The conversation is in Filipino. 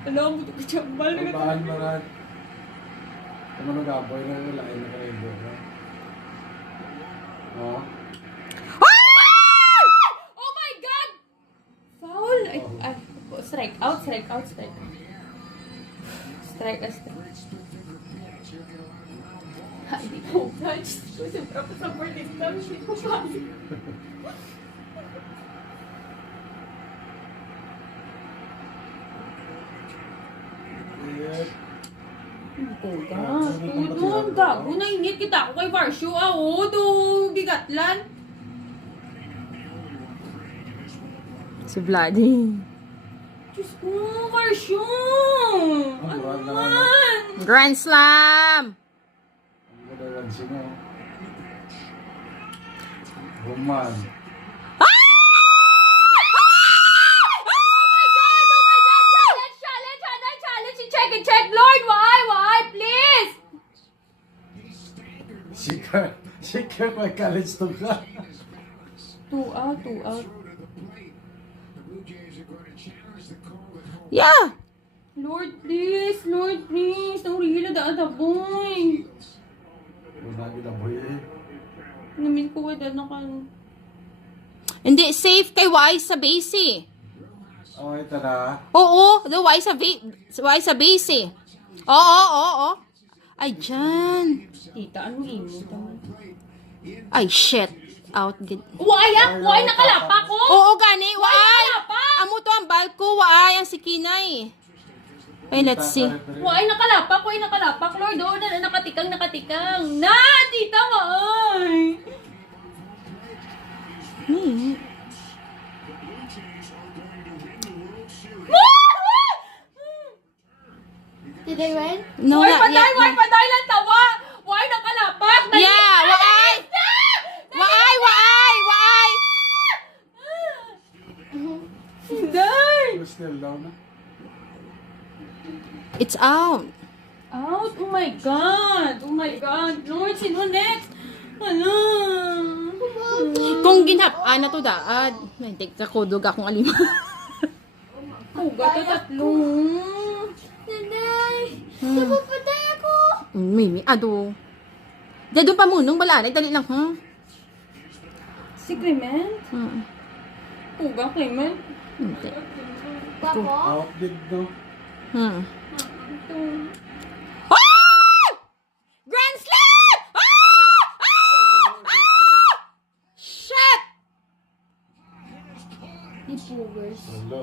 Alam mo, ito chambal. Pagbahan mo rin. Kung ano gaboy na wala, ay nakaligo ka. Oh. Oh my God! Foul! Ay, strike out, strike out, strike out. Strike out, strike. Ay, di ko touch. Kasi tapos sa birthday lang, hindi ko pa. Tudong, gago na ingit kita ako kay Varsho. Do, gigatlan. Si Vladdy. Diyos ko, Varsho. Ano man? Grand Slam! Ang ganda lang siya. Roman. Check, Lord, why, please? Sikar may college to ka. 2 out. Yeah! Lord, please. Ang rila da boy. Wala kita boy eh. Namin ko wala na ka. Hindi, safe kay Wise sa base eh. Oh, ito na. Oo, the Wise sa base eh. Oo. Ay, dyan. Tita, ano imo naman? Ay, shit. Out. Why nakalapa ko? Oo, gani. Waay. nakalapa? Amo to ang balko. Waay, ang si Kinay. Ay, let's see. Why nakalapak? Lord, na nakatikang. Na, tita, waay. Did I win? No, Why not yet. patay lang tawa? Why nakalapak? Yeah, waay. Waay. Hindi. Still down na. It's out. Out? Oh my God. Lord, sino next? Ano? Kung na to daad. Ay, kakudog akong alima. Ugat na tatlong. Nanay! Napapatay ako! Mimi, ado. Doon pa munong balanay. Dali lang, ha? Si Clement? Hmm. Uga, Clement? Hindi. Bako? Out din no. Hmm. Ito. Grand Slam! Shit! Di pugers. Wala.